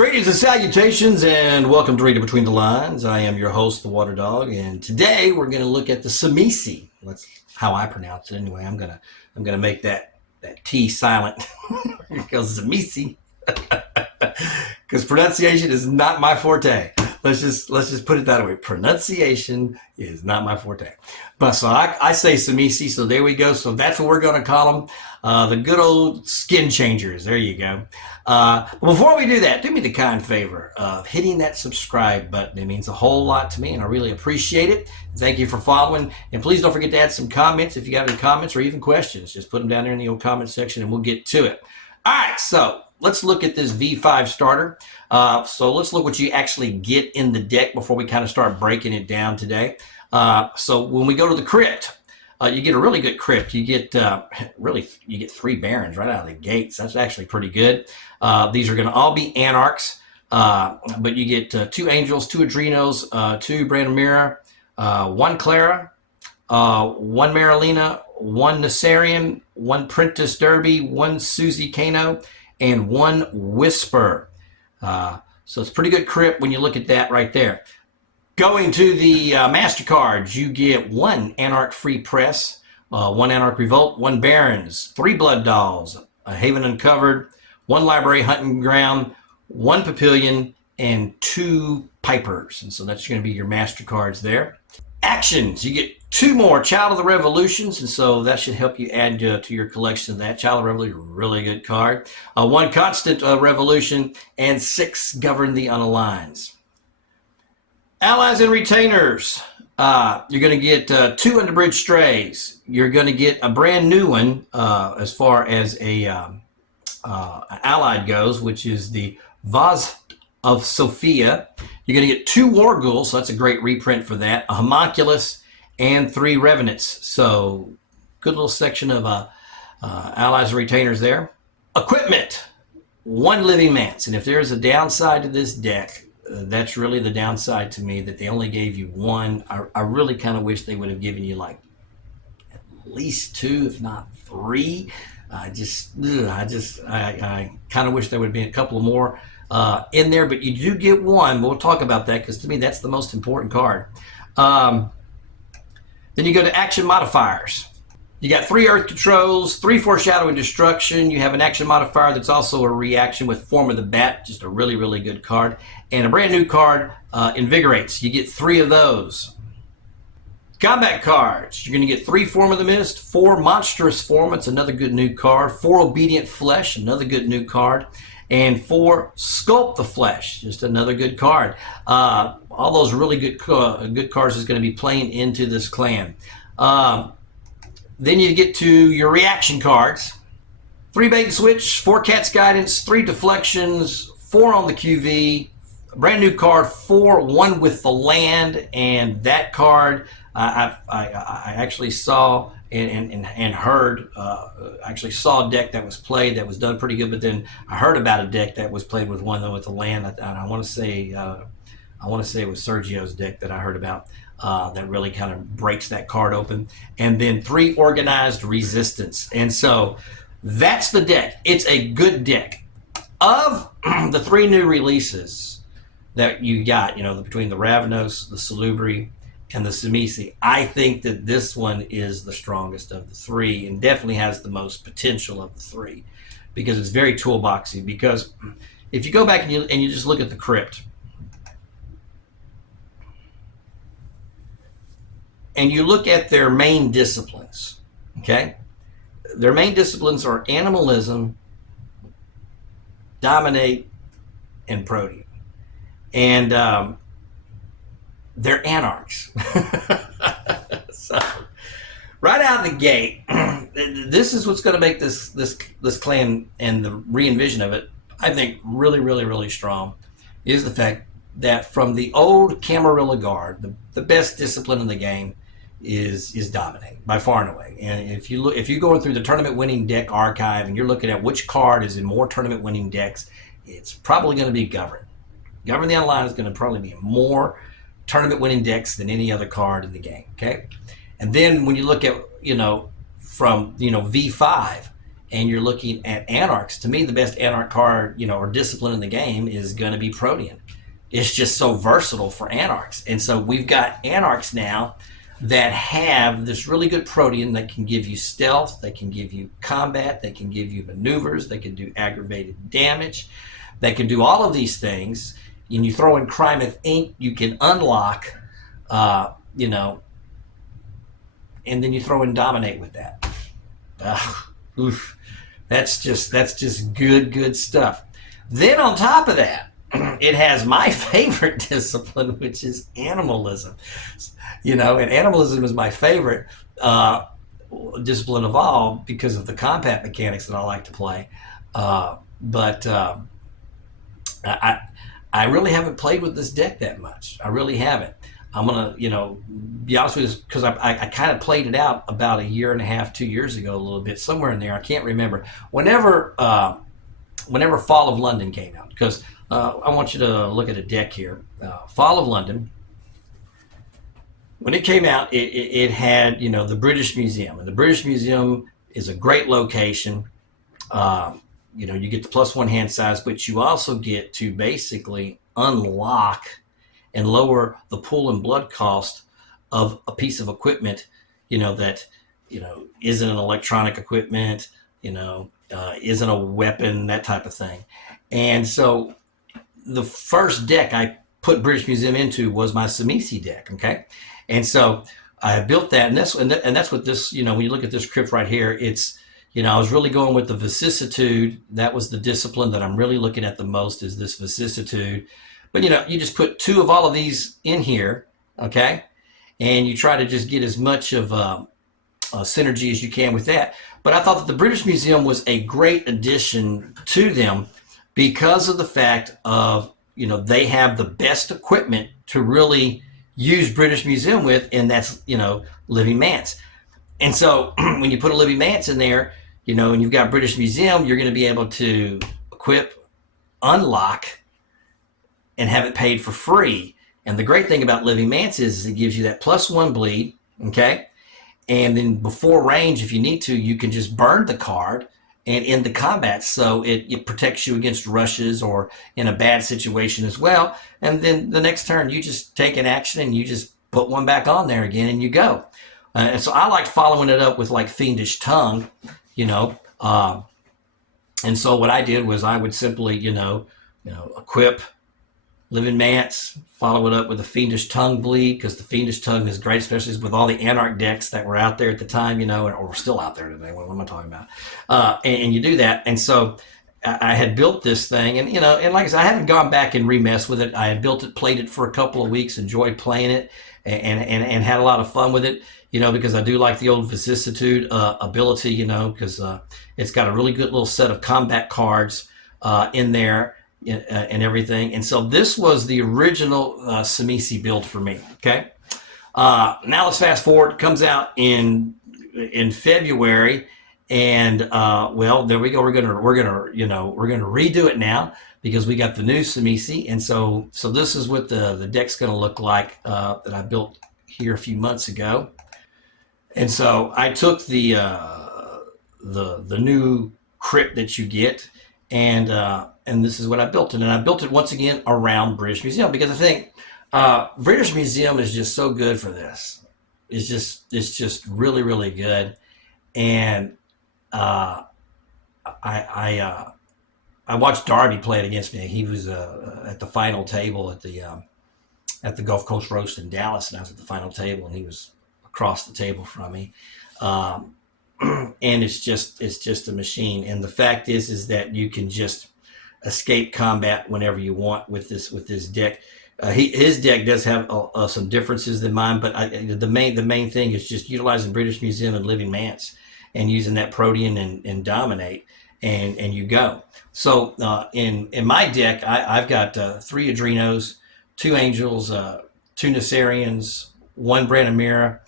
Greetings and salutations, and welcome to Reading Between the Lines. I am your host, the Water Dog, and today we're going to look at the Tzimisce. That's how I pronounce it anyway. I'm gonna make that T silent because Tzimisce, because pronunciation is not my forte. Let's just put it that way. Pronunciation is not my forte. But so I say Tzimisce, so there we go. So that's what we're going to call them. The good old skin changers. There you go. Before we do that, do me the kind favor of hitting that subscribe button. It means a whole lot to me, and I really appreciate it. Thank you for following. And please don't forget to add some comments if you got any comments or even questions. Just put them down there in the old comment section, and we'll get to it. All right, so let's look at this V5 starter. So let's look what you actually get in the deck before we kind of start breaking it down today. So when we go to the crypt, you get a really good crypt. You get you get 3 barons right out of the gates. That's actually pretty good. These are going to all be anarchs, but you get 2 angels, 2 adrenos, 2 Branimira, 1 Clara, 1 Marilena, 1 Nacerian, 1 Prentice Derby, 1 Susie Kano, and 1 Whisper. So it's pretty good crypt when you look at that right there. Going to the MasterCards, you get 1 Anarch Free Press, 1 Anarch Revolt, 1 Barons, 3 Blood Dolls, a Haven Uncovered, 1 Library Hunting Ground, 1 Papillion, and 2 Pipers. And so that's going to be your MasterCards there. Actions, you get 2 more Child of the Revolutions, and so that should help you add to your collection of that. Child of the Revolution, really good card. 1 Constant Revolution, and 6 Govern the Unaligned. Allies and Retainers, you're going to get 2 Underbridge Strays. You're going to get a brand new one as far as a allied goes, which is the Vase of Sophia. You're going to get 2 War Ghouls, so that's a great reprint for that, a Homunculus, and 3 Revenants. So good little section of Allies and Retainers there. Equipment, 1 Living Manse. And if there's a downside to this deck, that's really the downside to me, that they only gave you 1. I really kind of wish they would have given you like at least 2, if not 3. I kind of wish there would have been a couple more in there, but you do get 1. We'll talk about that because to me that's the most important card. Then you go to action modifiers. You got 3 Earth Controls, 3 Foreshadowing Destruction. You have an action modifier that's also a reaction with Form of the Bat, just a really, really good card. And a brand new card, Invigorates. You get 3 of those. Combat cards. You're going to get 3 Form of the Mist, 4 Monstrous Form. It's another good new card. 4 Obedient Flesh, another good new card. And 4 Sculpt the Flesh, just another good card. All those really good cards is going to be playing into this clan. Then you get to your reaction cards. 3 Bait and Switch, 4 Cat's Guidance, 3 Deflections, 4 on the QV, a brand new card, 4 One with the Land, and that card I actually saw and heard, actually saw a deck that was played that was done pretty good, but then I heard about a deck that was played with One with the Land. I want to say it was Sergio's deck that I heard about. That really kind of breaks that card open. And then 3 Organized Resistance. And so that's the deck. It's a good deck. Of the 3 new releases that you got, between the Ravnos, the Salubri, and the Tzimisce, I think that this one is the strongest of the 3 and definitely has the most potential of the 3 because it's very toolboxy. Because if you go back and you just look at the crypt, and you look at their main disciplines, okay? Their main disciplines are Animalism, Dominate, and Protean. And they're anarchs. So, right out of the gate, this is what's going to make this clan and the re-envision of it, I think, really, really, really strong, is the fact that from the old Camarilla Guard, the best discipline in the game is Dominate by far and away. And if you're going through the tournament winning deck archive and you're looking at which card is in more tournament winning decks, it's probably going to be Govern. Govern the Unaligned is going to probably be more tournament winning decks than any other card in the game. Okay, and then when you look at from V5, and you're looking at Anarchs, to me the best Anarch card, or discipline in the game is going to be Protean. It's just so versatile for Anarchs. And so we've got Anarchs now that have this really good Protean that can give you stealth, they can give you combat, they can give you maneuvers, they can do aggravated damage, they can do all of these things. And you throw in Crymeth Ink, you can unlock, and then you throw in Dominate with that. Oof. That's just good stuff. Then on top of that, it has my favorite discipline, which is Animalism. And Animalism is my favorite discipline of all because of the combat mechanics that I like to play. But I really haven't played with this deck that much. I really haven't. I'm gonna, be honest with you, because I kind of played it out about a year and a half, 2 years ago, a little bit, somewhere in there. I can't remember. Whenever Fall of London came out, because I want you to look at a deck here. Fall of London. When it came out, it had, the British Museum, and the British Museum is a great location. You get the +1 hand size, but you also get to basically unlock and lower the pool and blood cost of a piece of equipment, that, isn't an electronic equipment, isn't a weapon, that type of thing. And so the first deck I put British Museum into was my Tzimisce deck, okay? And so I built that, and that's what this, when you look at this crypt right here, it's, I was really going with the vicissitude. That was the discipline that I'm really looking at the most, is this vicissitude. But, you just put 2 of all of these in here, okay? And you try to just get as much of synergy as you can with that. But I thought that the British Museum was a great addition to them because of the fact of, they have the best equipment to really use British Museum with, and that's, Living Manse. And so when you put a Living Manse in there, and you've got British Museum, you're going to be able to equip, unlock, and have it paid for free. And the great thing about Living Manse is it gives you that +1 bleed, okay? And then before range, if you need to, you can just burn the card and end the combat. So it protects you against rushes or in a bad situation as well. And then the next turn, you just take an action and you just put 1 back on there again and you go. And so I like following it up with like Fiendish Tongue, and so what I did was I would simply, equip Living Manse, follow it up with a Fiendish Tongue bleed, because the Fiendish Tongue is great, especially with all the Anarch decks that were out there at the time, or still out there today. What am I talking about? And you do that. And so I had built this thing, and and like I said, I haven't gone back and remessed with it. I had built it, played it for a couple of weeks, enjoyed playing it, and had a lot of fun with it. Because I do like the old vicissitude ability, because it's got a really good little set of combat cards in there and everything. And so this was the original Tzimisce build for me. Okay. Now let's fast forward. It comes out in February, and well, there we go. We're gonna redo it now because we got the new Tzimisce, and so this is what the deck's gonna look like that I built here a few months ago. And so I took the new crypt that you get, and this is what I built it. And I built it once again around British Museum because I think British Museum is just so good for this. It's just really, really good. And I watched Darby play it against me. He was at the final table at the Gulf Coast Roast in Dallas, and I was at the final table, and he was across the table from me. And it's just a machine. And the fact is that you can just escape combat whenever you want with this deck. His deck does have some differences than mine, but the main thing is just utilizing British Museum and Living Manse and using that Protean and Dominate, and you go. So in my deck, I've got 3 Adrenos, 2 Angels, 2 Nacerians, 1 Branimira,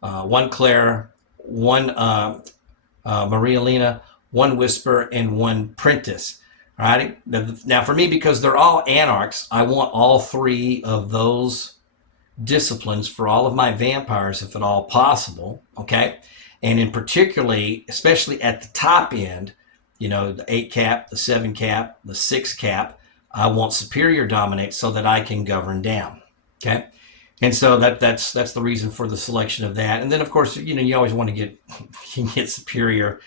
1 Clara, 1 Marialina, 1 Whisper, and 1 Prentice. All right. Now, for me, because they're all Anarchs, I want all 3 of those disciplines for all of my vampires, if at all possible. Okay. And in particularly, especially at the top end, you know, the 8 cap, the 7 cap, the 6 cap, I want superior dominate so that I can govern down. Okay. And so that's the reason for the selection of that. And then of course, you know, you always want to get superior,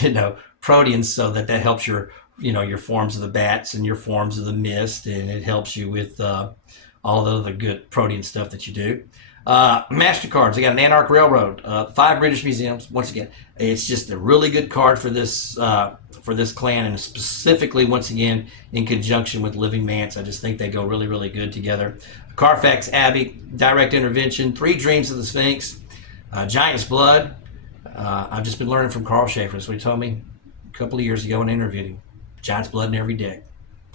you know, proteins so that helps your, you know, your forms of the bats and your forms of the mist, and it helps you with all the other good protein stuff that you do. MasterCards. I got an Anarch Railroad, 5 British museums. Once again, it's just a really good card for this clan, and specifically, once again, in conjunction with Living Mance. I just think they go really, really good together. Carfax Abbey, Direct Intervention, 3 Dreams of the Sphinx, Giant's Blood. I've just been learning from Carl Schaefer. That's what he told me a couple of years ago when I interviewed him. Giant's Blood in every deck.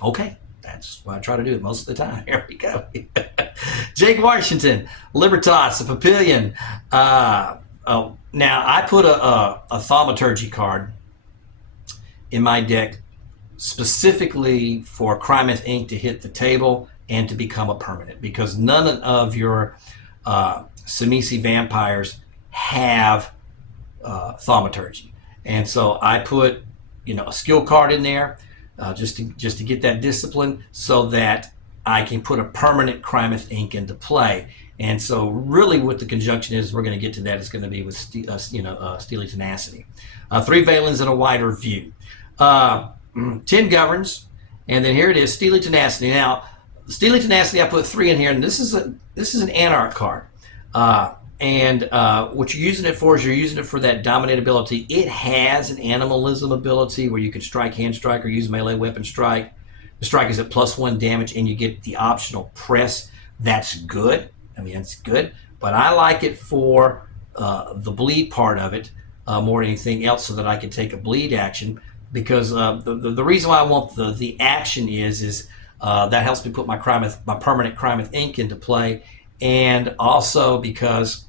Okay. That's what I try to do it most of the time. Here we go. Jake Washington, Libertas, a Papillion. Now, I put a Thaumaturgy card in my deck specifically for Crymeth Ink to hit the table and to become a permanent, because none of your Tzimisce vampires have Thaumaturgy. And so I put, you know, a skill card in there. Just to get that discipline, so that I can put a permanent Crymeth Ink into play. And so really what the conjunction is, we're going to get to that, is going to be with Steely Tenacity. 3 Valens and a wider view. 10 Governs, and then here it is, Steely Tenacity. Now, Steely Tenacity, I put 3 in here, and this is an Anarch card. And what you're using it for is you're using it for that dominate ability. It has an animalism ability where you can strike, hand strike, or use melee weapon strike. The strike is at +1 damage, and you get the optional press. That's good. I mean, it's good. But I like it for the bleed part of it more than anything else, so that I can take a bleed action. Because the reason why I want the action is that helps me put my permanent Crymeth Ink into play. And also because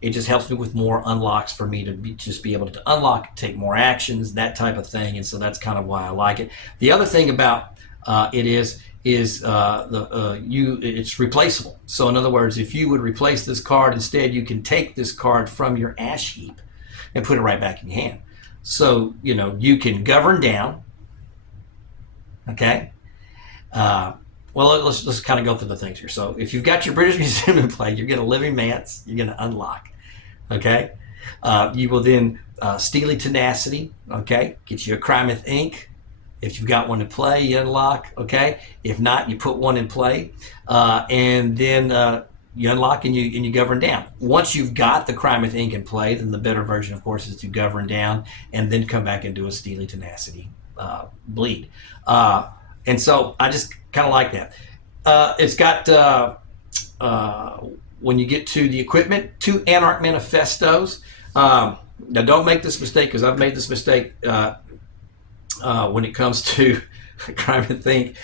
it just helps me with more unlocks for me to just be able to unlock, take more actions, that type of thing. And so that's kind of why I like it. The other thing about it is it's replaceable. So in other words, if you would replace this card instead, you can take this card from your ash heap and put it right back in your hand. So, you know, you can govern down. Okay. Well, let's kind of go through the things here. So if you've got your British Museum in play, you're going to Living Mance, you're going to unlock. Okay. You will then Steely Tenacity. Okay. Get you a Crymeth Ink. If you've got one in play, you unlock. Okay. If not, you put one in play, and then you unlock and you govern down. Once you've got the Crymeth Ink in play, then the better version, of course, is to govern down and then come back and do a Steely Tenacity bleed. And so I just kind of like that. It's got, when you get to the equipment, 2 Anarch Manifestos. Now don't make this mistake, because I've made this mistake when it comes to Crymeth Ink.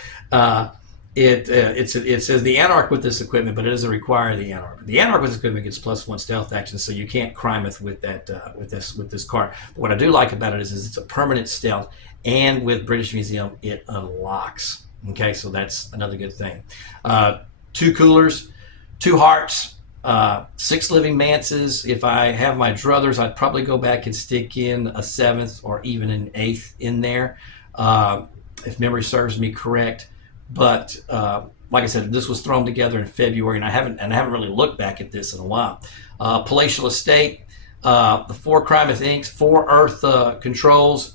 It says the Anarch with this equipment, but it doesn't require the Anarch. The Anarch with this equipment gets +1 stealth action, so you can't Crymeth with that with this card. But what I do like about it is it's a permanent stealth, and with British Museum it unlocks. Okay, so that's another good thing. 2 Coolers, 2 Hearts, 6 Living Mances. If I have my druthers, I'd probably go back and stick in a 7th or even an 8th in there, if memory serves me correct. But like I said, this was thrown together in February, and I haven't really looked back at this in a while. Palatial Estate, the 4 Crymeth Inks, 4 Earth controls.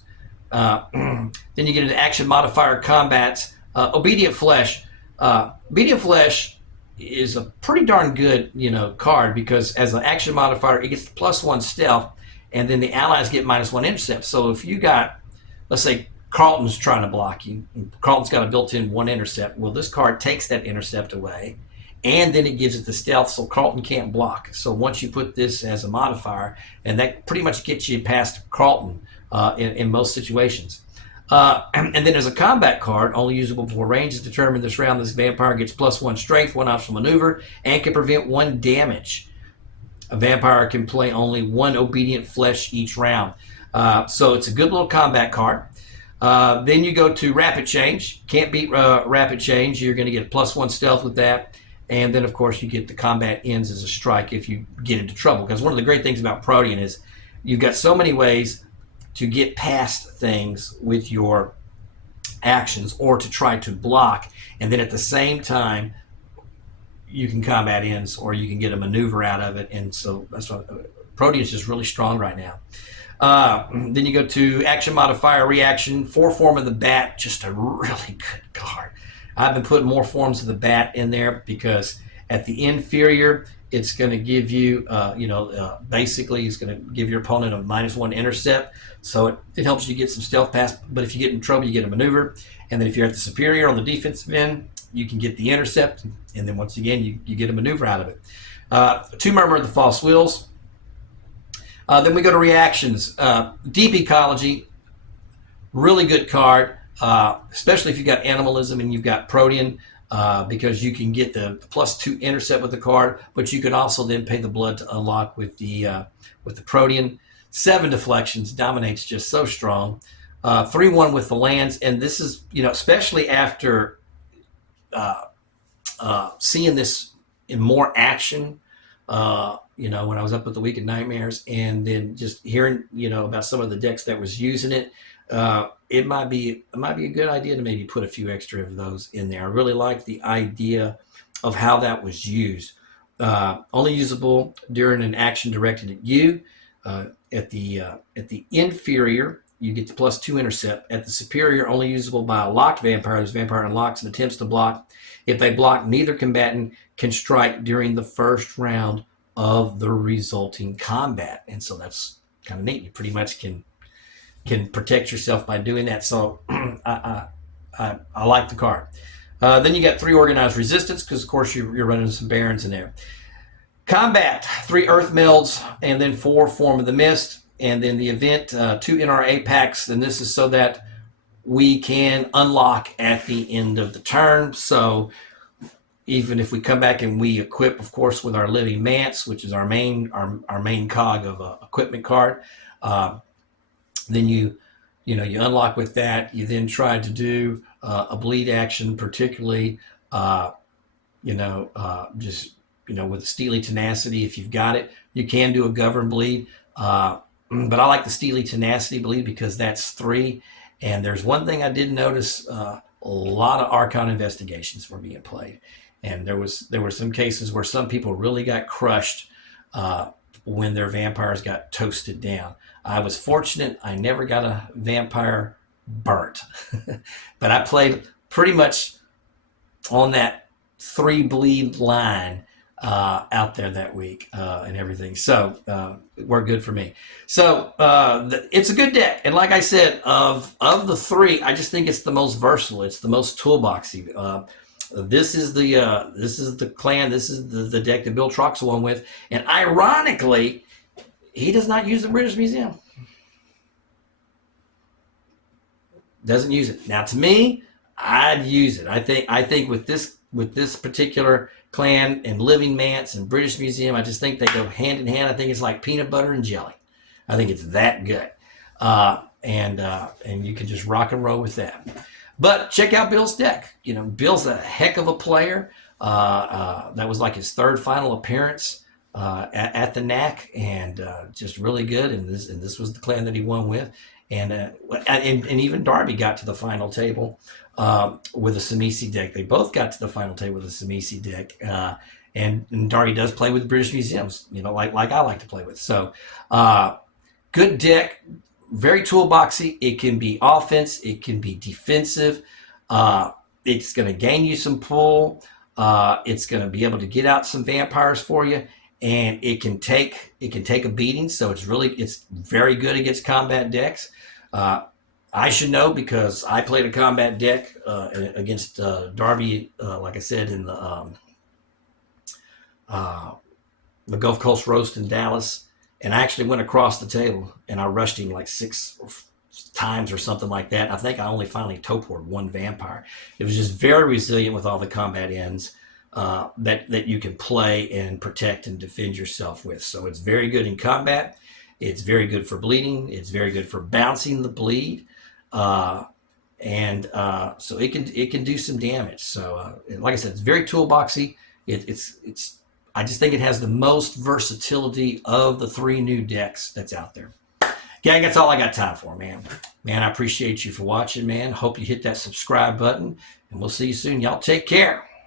Then you get into action modifier combats. Obedient Flesh. Obedient Flesh is a pretty darn good, card, because as an action modifier, it gets +1 stealth, and then the allies get -1 intercept. So if you got, let's say, Carlton's trying to block you, and Carlton's got a built-in 1 intercept. Well, this card takes that intercept away, and then it gives it the stealth, so Carlton can't block. So once you put this as a modifier, and that pretty much gets you past Carlton in most situations. And then there's a combat card, only usable before range is determined this round. This vampire gets +1 strength, 1 optional maneuver, and can prevent 1 damage. A vampire can play only 1 obedient flesh each round. So it's a good little combat card. Then you go to Rapid Change. Can't beat Rapid Change. You're going to get +1 stealth with that. And then, of course, you get the combat ends as a strike if you get into trouble. Because one of the great things about Protean is you've got so many ways to get past things with your actions, or to try to block, and then at the same time you can combat ends, or you can get a maneuver out of it. And so that's what Protean is just really strong right now. Then you go to action modifier reaction. 4 form of the bat, just a really good card. I've been putting more forms of the bat in there because at the inferior, it's going to give you, basically it's going to give your opponent a -1 intercept. So it helps you get some stealth pass, but if you get in trouble, you get a maneuver. And then if you're at the superior on the defensive end, you can get the intercept. And then once again, you get a maneuver out of it. 2 Murmur of the False Wheels. Then we go to reactions. Deep Ecology, really good card, especially if you've got Animalism and you've got Protean, because you can get the +2 intercept with the card, but you can also then pay the blood to unlock with the Protean. 7 Deflections, dominates just so strong. 3/1 with the lands, and this is, especially after seeing this in more action, when I was up at the Week of Nightmares, and then just hearing, about some of the decks that was using it, it might be a good idea to maybe put a few extra of those in there. I really like the idea of how that was used. Only usable during an action directed at you. At the inferior, you get the +2 intercept. At the superior, only usable by a locked vampire. This vampire unlocks and attempts to block. If they block, neither combatant can strike during the first round of the resulting combat. And so that's kind of neat. You pretty much can protect yourself by doing that. So I like the card. Then you got 3 Organized Resistance, because of course you're running some Barons in there. Combat, 3 Earth Melds, and then 4 Form of the Mist. And then the event, 2 NRA packs, and this is so that we can unlock at the end of the turn. So even if we come back and we equip, of course, with our Living Mance, which is our main cog of equipment card, then you unlock with that. You then try to do a bleed action, particularly with Steely Tenacity. If you've got it, you can do a Govern Bleed. But I like the Steely Tenacity Bleed because that's 3. And there's one thing I did notice, a lot of Archon Investigations were being played. And there were some cases where some people really got crushed when their vampires got toasted down. I was fortunate. I never got a vampire burnt. But I played pretty much on that 3 bleed line out there that week and everything. So it worked good for me. So it's a good deck. And like I said, of the 3, I just think it's the most versatile. It's the most toolboxy. This is the clan. This is the deck that Bill Trox won with. And ironically, he does not use the British Museum. Doesn't use it. Now, to me, I'd use it. I think with this particular clan and Living Mance and British Museum, I just think they go hand in hand. I think it's like peanut butter and jelly. I think it's that good. And you can just rock and roll with that. But check out Bill's deck. Bill's a heck of a player. That was like his 3rd final appearance at the NAC, and just really good. And this was the clan that he won with. And even Darby got to the final table with a Tzimisce deck. They both got to the final table with a Tzimisce deck. And Darby does play with British Museums, like I like to play with. So good deck, very toolboxy. It can be offense, it can be defensive. It's going to gain you some pull. It's going to be able to get out some vampires for you, and it can take a beating. So it's very good against combat decks. I should know because I played a combat deck against Darby, like I said, in the Gulf Coast Roast in Dallas. And I actually went across the table and I rushed him like 6 times or something like that. I think I only finally topored 1 vampire. It was just very resilient with all the combat ends that you can play and protect and defend yourself with. So it's very good in combat. It's very good for bleeding. It's very good for bouncing the bleed. So it can do some damage. So like I said, it's very toolboxy. It's I just think it has the most versatility of the 3 new decks that's out there. Gang, that's all I got time for, man. Man, I appreciate you for watching, man. Hope you hit that subscribe button, and we'll see you soon. Y'all take care.